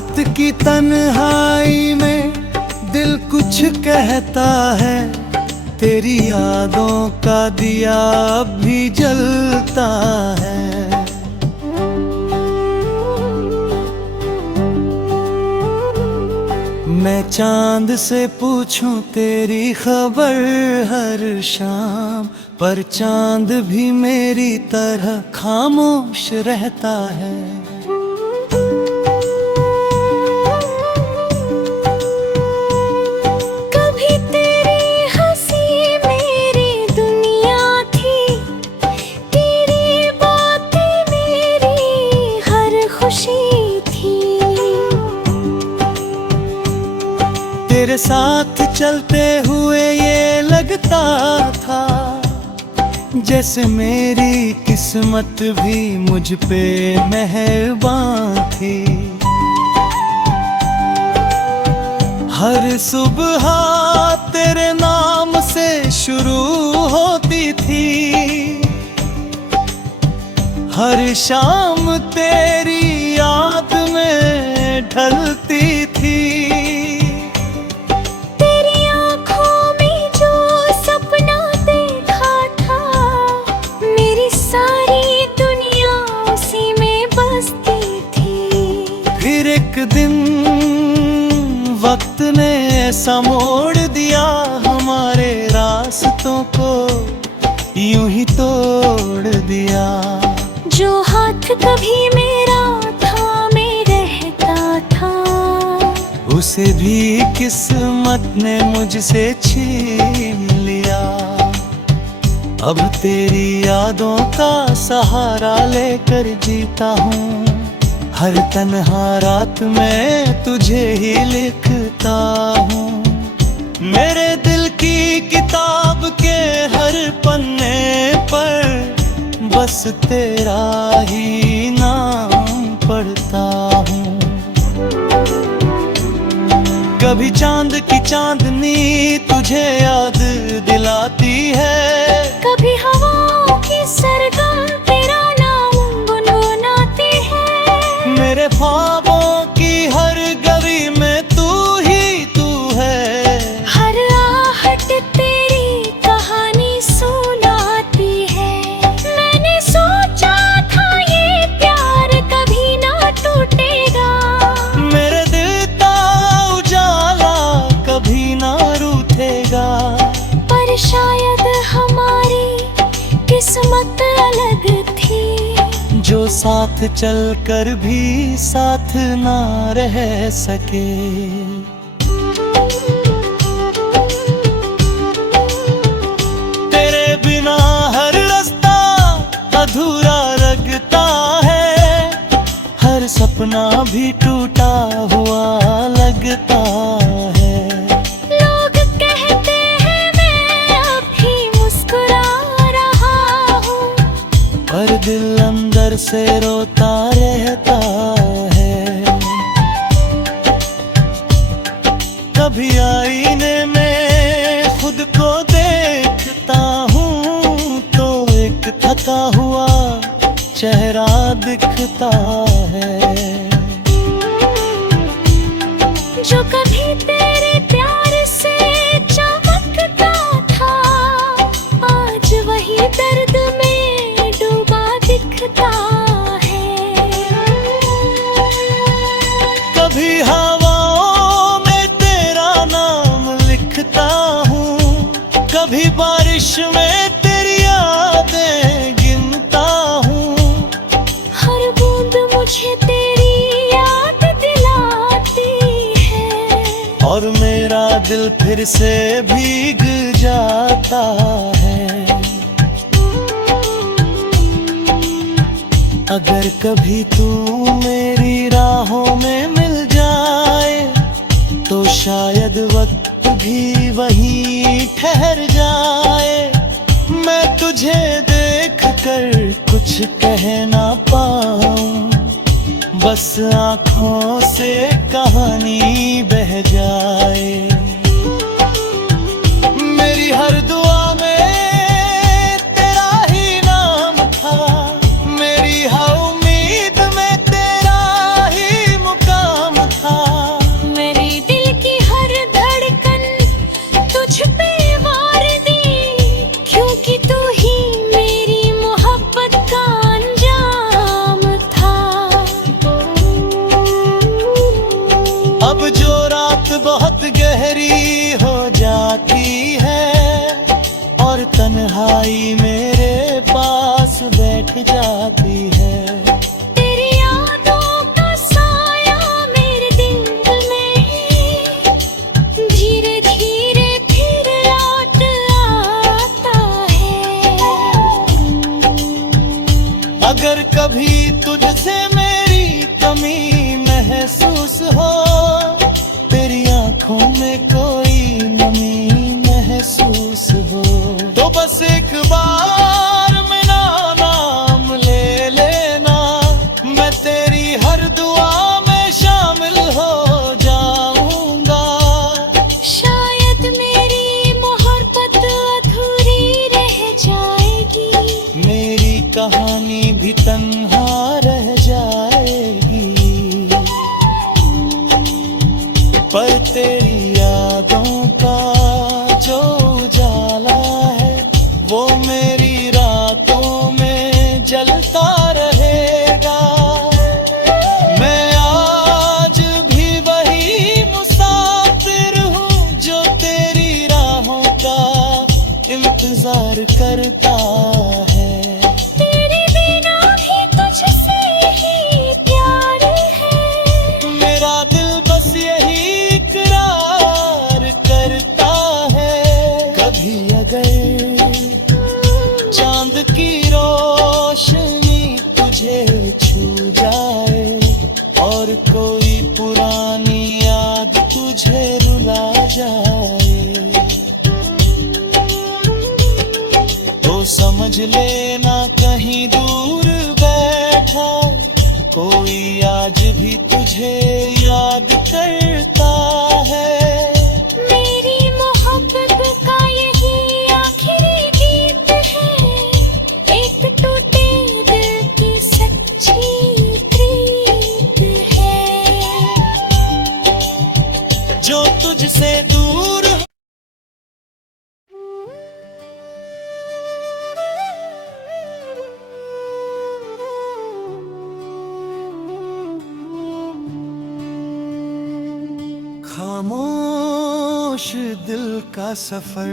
रात की तन्हाई में दिल कुछ कहता है, तेरी यादों का दिया अब भी जलता है। मैं चांद से पूछूं तेरी खबर हर शाम, पर चांद भी मेरी तरह खामोश रहता है। कभी तेरी हंसी मेरी दुनिया थी, तेरी बातें मेरी हर खुशी थी। तेरे साथ चलते हुए ये लगता था जैसे मेरी किस्मत भी मुझ पे मेहरबान थी। हर सुबह तेरे नाम से शुरू होती थी, हर शाम तेरी याद में ढलती थी। एक दिन वक्त ने ऐसा मोड़ दिया, हमारे रास्तों को यूं ही तोड़ दिया। जो हाथ कभी मेरा थामे रहता था, उसे भी किस्मत ने मुझसे छीन लिया। अब तेरी यादों का सहारा लेकर जीता हूँ, हर तन्हा रात में तुझे ही लिखता हूँ। मेरे दिल की किताब के हर पन्ने पर बस तेरा ही नाम पढ़ता हूँ। कभी चांद की चांदनी तुझे याद दिलाती है, कभी हवाओं की सरगम तेरा नाम गुनगुनाती है। मेरे ख्वाबों की हर गली में तू ही तू है, हर आहट तेरी कहानी सुनाती है। मैंने सोचा था ये प्यार कभी ना टूटेगा, मेरे दिल का उजाला कभी ना रूठेगा। पर शायद हमारी किस्मत अलग थी, जो साथ चलकर भी साथ ना रह सके। तेरे बिना हर रास्ता अधूरा लगता है, हर सपना भी टूटा हुआ लगता है। लोग कहते हैं मैं अभी मुस्कुरा रहा हूँ, पर दिल अंदर से रोता रहता है। कभी आईने में खुद को देखता हूँ तो एक थका हुआ चेहरा दिखता है। जो कभी तेरे प्यार से चमकता था, आज वही दर्द में डूबा दिखता है। कभी हवाओं में तेरा नाम लिखता हूँ, कभी बारिश में तेरी यादें गिनता हूँ। हर बूंद मुझे तेरी याद दिलाती है, और मेरा दिल फिर से भीग जाता है। अगर कभी तू मेरी राहों में मिल जाए, तो शायद वक्त भी वहीं ठहर जाए। मैं तुझे देख कर कुछ कह ना पाऊं, बस आँखों से कहानी बह जाए। मेरी हर दुआ में तेरा ही नाम था, मेरी हर उम्मीद में तेरा ही मुकाम हर तन्हाई मेरे पास बैठ जाती है। तेरी यादों का साया मेरे दिल में धीरे धीरे फिर लौट आता है। अगर कभी तुझसे मेरी कमी महसूस हो, तेरी आंखों में कोई नमी महसूस हो, तो बस एक बार मेरा नाम ले लेना, मैं तेरी हर दुआ में शामिल हो जाऊंगा। शायद मेरी मोहब्बत अधूरी रह जाएगी, मेरी कहानी भी तन्हा रह जाएगी, पर तेरी यादों का जो उजाला है वो मेरी रातों में जलता रहेगा। मैं आज भी वही मुसाफिर हूँ जो तेरी राहों का इंतजार करता है। तेरे बिना भी तुझसे ही प्यार है, मेरा दिल बस यही इकरार करता है। कभी अगर चांद की रोशनी तुझे छू जाए और कोई पुरानी याद तुझे रुला जाए, तो समझ लेना कहीं दूर बैठा कोई आज भी तुझे याद करता है। मेरी मोहब्बत का यही आखिरी गीत है, एक टूटे दिल की सच्ची प्रीत है। जो तुझसे दूर खामोश दिल का सफर,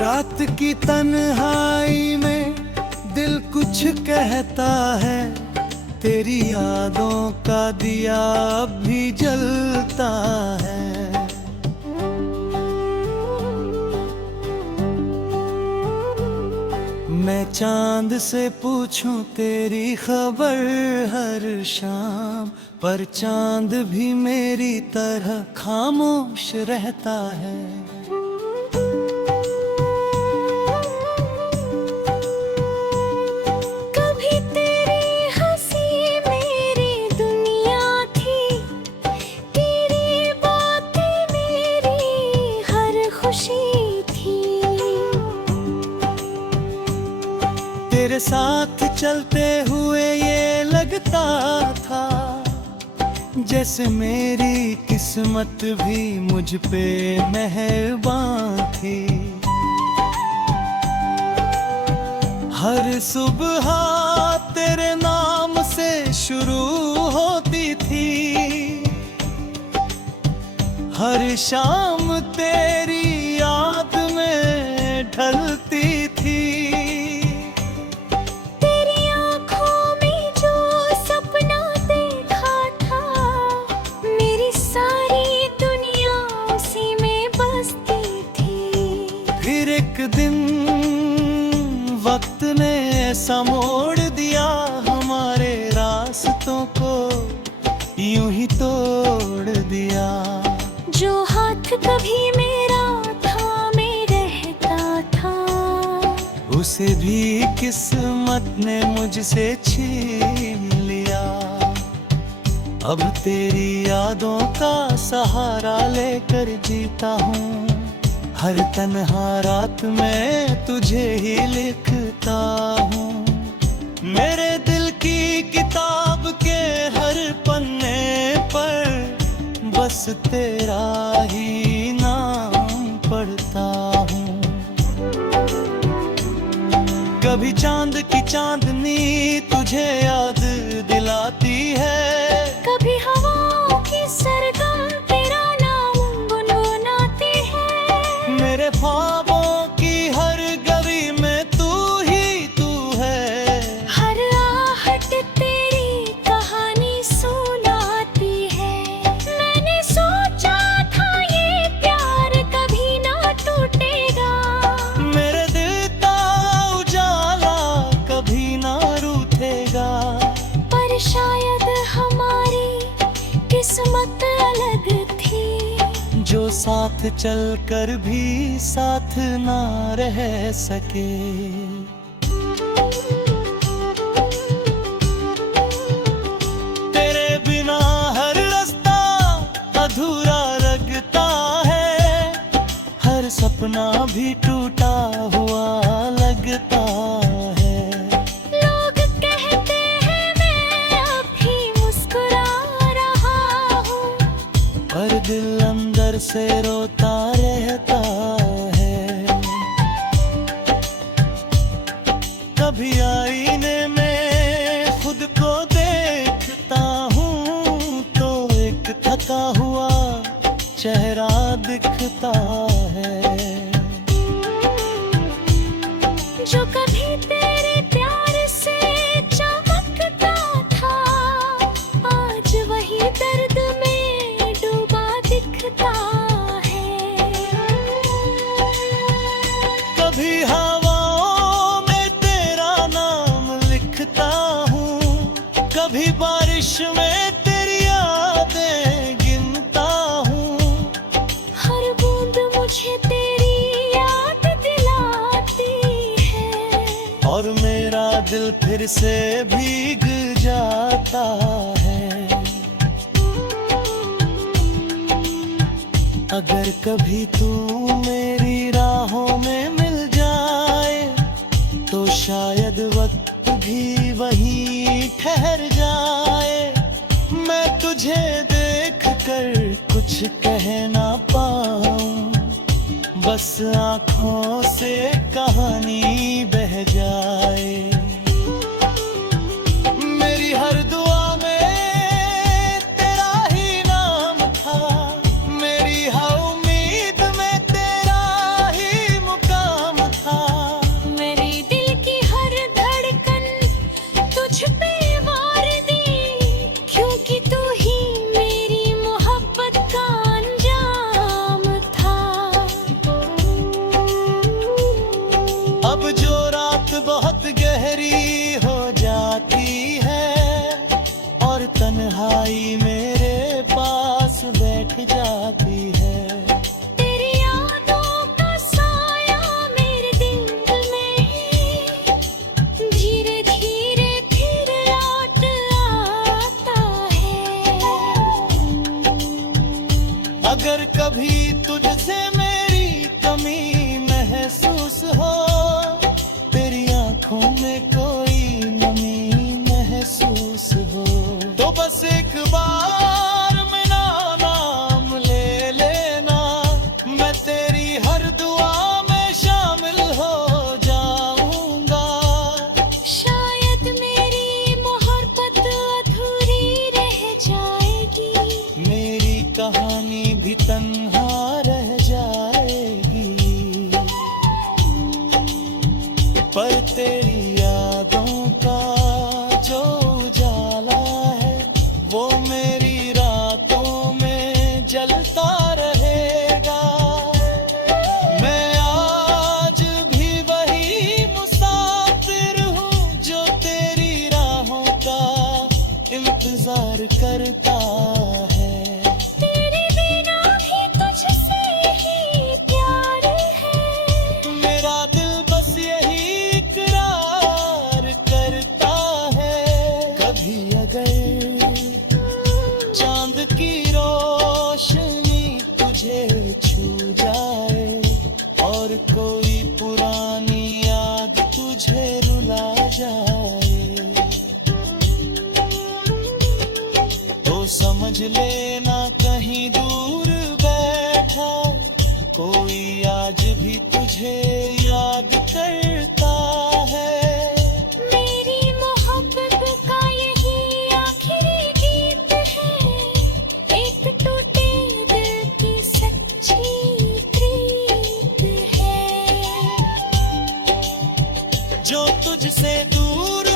रात की तन्हाई में दिल कुछ कहता है, तेरी यादों का दिया अब भी जलता है। मैं चांद से पूछूं तेरी खबर हर शाम, पर चांद भी मेरी तरह खामोश रहता है। कभी तेरी हंसी मेरी दुनिया थी, तेरी बातें मेरी हर खुशी थी। तेरे साथ चलते हुए ये लगता था जैसे मेरी किस्मत भी मुझ पे मेहरबान थी। हर सुबह तेरे नाम से शुरू होती थी, हर शाम तेरी याद में ढलती थी। तेरी आँखों में जो सपना देखा था, मेरी सारी दुनिया उसी में बसती थी। फिर एक दिन वक्त ने ऐसा मोड़ दिया हमारे रास्तों को, यूं ही तोड़ दिया। जो हाथ कभी मेरा थामे रहता था, उसे भी किस्मत ने मुझसे छीन लिया। अब तेरी यादों का सहारा लेकर जीता हूँ, हर तन्हा रात में तुझे ही लिखता हूँ। मेरे दिल की किताब के हर पन्ने पर बस तेरा ही नाम पढ़ता हूँ। कभी चांद की चांदनी तुझे याद दिलाती जो साथ चलकर भी साथ ना रह सके। तेरे बिना हर रास्ता अधूरा लगता है, हर सपना भी टूटा हुआ लगता है। लोग कहते हैं मैं अभी मुस्कुरा रहा हूँ, पर दिल अंदर से रोता रहता है। कभी आईने में खुद को देखता हूँ तो एक थका हुआ चेहरा दिखता है। जो कभी तेरे प्यार से चमकता था, आज वही दर्द में डूबा दिखता है। कभी हवाओं में तेरा नाम लिखता हूँ, कभी बारिश में तेरी यादें गिनता हूँ। हर बूंद मुझे तेरी याद दिलाती है, और मेरा दिल फिर से भीग जाता है। अगर कभी तू मेरी राहों में मिल जाए तो शायद वक्त भी वहीं ठहर जाए। मैं तुझे देख कर कुछ कह ना पाऊं, बस आँखों से कहानी बह जाए। मेरी हर दुआ में तेरा ही नाम था, मेरी हर उम्मीद में तेरा ही मुकाम था। मेरे दिल की हर धड़कन तुझ पे वार दी, क्योंकि तू ही मेरी मोहब्बत का अंजाम था। अब जो रात बहुत गहरी हो जाती है और तन्हाई मेरे पास बैठ जाती है, तेरी यादों का साया मेरे दिल में धीरे धीरे फिर लौट आता है। अगर कभी तुझसे मेरी कमी महसूस हो, तेरी आंखों में कोई नमी महसूस हो, तो बस एक बार मेरा नाम ले लेना। मैं तेरी हर दुआ में शामिल हो जाऊंगा। शायद मेरी मोहब्बत अधूरी रह जाएगी, मेरी कहानी भी तन्हा रह जाएगी, पर तेरी यादों का जो उजाला है वो मेरी रातों में जलता रहेगा। मैं आज भी वही मुसाफिर हूँ जो तेरी राहों का इंतजार करता है। तेरे बिना भी तुझसे ही प्यार है, मेरा दिल बस यही इकरार करता है। कभी अगर चांद की रोशनी तुझे छू जाए और कोई पुरानी याद तुझे रुला जाए, तो समझ लेना कहीं दूर बैठा कोई आज भी तुझे याद करता है। मेरी मोहब्बत का यही आखिरी गीत है, एक टूटे दिल की सच्ची प्रीत है। जो तुझसे दूर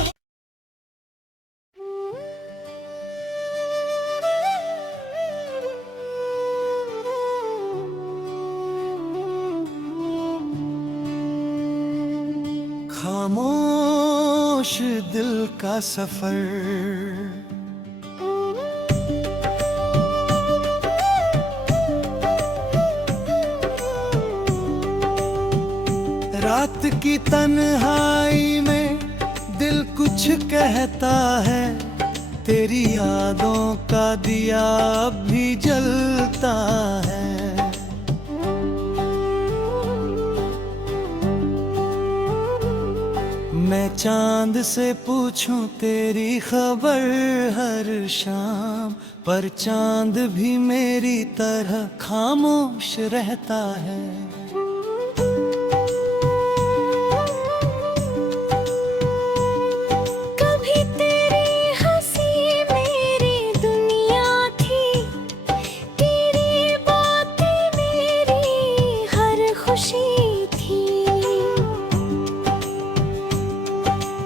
खामोश दिल का सफर, रात की तन्हाई में दिल कुछ कहता है, तेरी यादों का दिया अब भी जलता है। मैं चांद से पूछूं तेरी खबर हर शाम, पर चांद भी मेरी तरह खामोश रहता है। कभी तेरी हंसी मेरी दुनिया थी, तेरी बातें मेरी हर खुशी थी।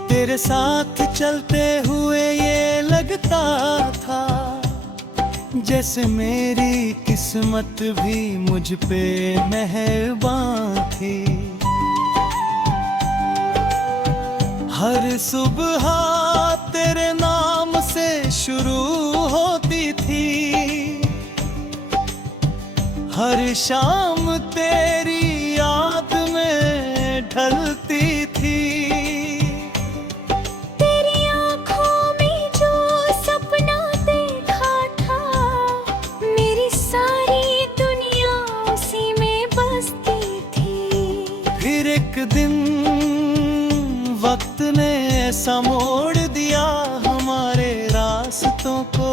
तेरे साथ चलते हुए ये लगता था जैसे मेरी किस्मत भी मुझ पे मेहरबान थी। हर सुबह तेरे नाम से शुरू होती थी, हर शाम तेरी याद में ढलती थी। तेरी आँखों में जो सपना देखा था, मेरी सारी दुनिया उसी में बसती थी। फिर एक दिन वक्त ने ऐसा मोड़ दिया, हमारे रास्तों को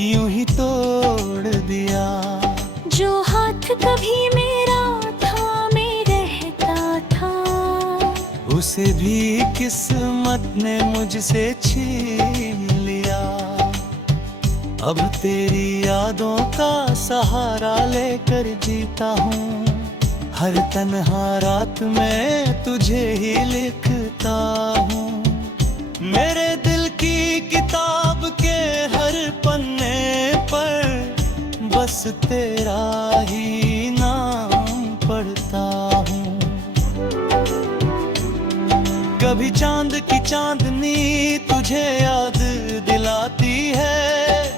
यूं ही तोड़ दिया। जो हाथ कभी मेरा थामे रहता था, उसे भी किस्मत ने मुझसे छीन लिया। अब तेरी यादों का सहारा लेकर जीता हूँ, हर तन्हा रात में तुझे ही लिखता हूँ। मेरे दिल की किताब के हर पन्ने पर बस तेरा ही नाम पढ़ता हूँ। कभी चांद की चांदनी तुझे याद दिलाती है,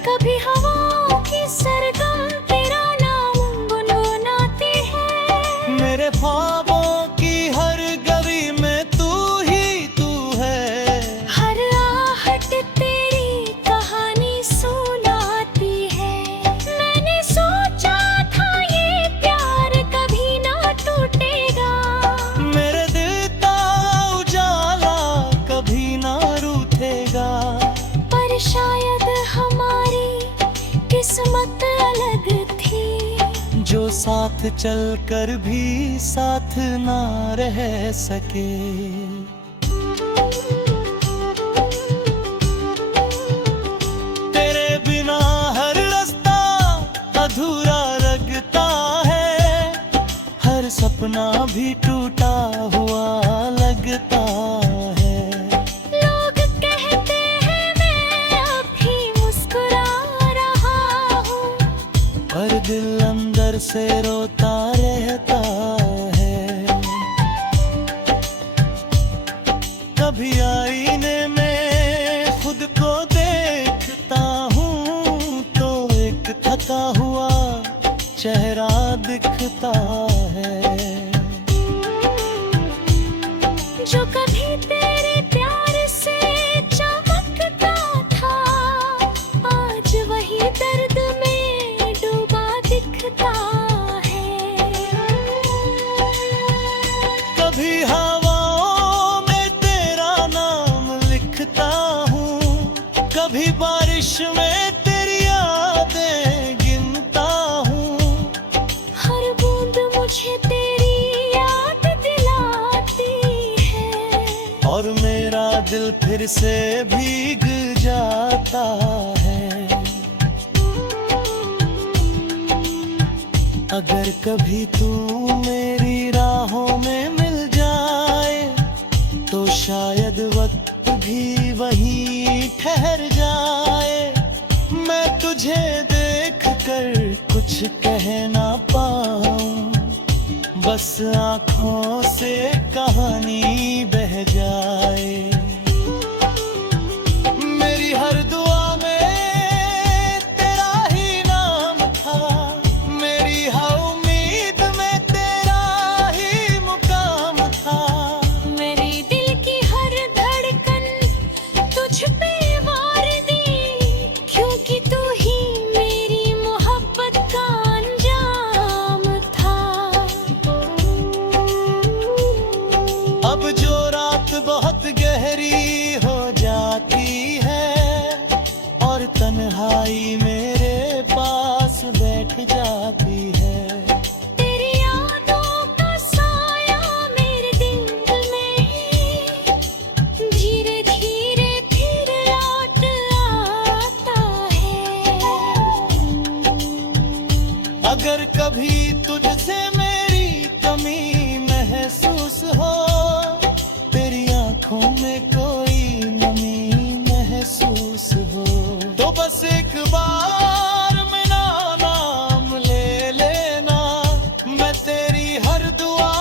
कभी हवाओं की सरगम तेरा नाम गुनगुनाती है। मेरे ख्वाबों की हर गली में तू ही तू है। हर आहट तेरी कहानी सुनाती है। मैंने सोचा था ये प्यार कभी ना टूटेगा, मेरे दिल का उजाला कभी ना रूठेगा। पर शायद हमारी किस्मत अलग थी, जो साथ चलकर भी साथ ना रह सके। तेरे बिना हर रास्ता अधूरा लगता है, हर सपना भी टूटा हुआ लगता है। लोग कहते हैं मैं अभी मुस्कुरा रहा हूँ, पर दिल अंदर से रोता रहता है। कभी आईने में खुद को देखता हूँ तो एक थका हुआ चेहरा दिखता है। जो कभी तेरे प्यार से चमकता था, आज वही दर्द में डूबा दिखता है। कभी हवाओं में तेरा नाम लिखता हूँ, कभी बारिश में तेरी यादें गिनता हूँ। हर बूंद मुझे तेरी याद दिलाती है, और मेरा दिल फिर से भीग जाता है। अगर कभी तू मेरी राहों में मिल जाए, तो शायद वक्त भी वहीं ठहर जाए। मैं तुझे देख कर कुछ कह ना पाऊं, बस आँखों से कहानी बह जाए। मेरी हर दुआ में तेरा ही नाम था, मेरी हर उम्मीद में तेरा ही मुकाम और तन्हाई मेरे पास बैठ जाती है। तेरी यादों का साया मेरे दिल में धीरे धीरे फिर लौट आता है। अगर कभी तुझसे मेरी कमी महसूस हो, तेरी आंखों में कोई नमी महसूस हो, तो बस एक बार मेरा नाम ले लेना। मैं तेरी हर दुआ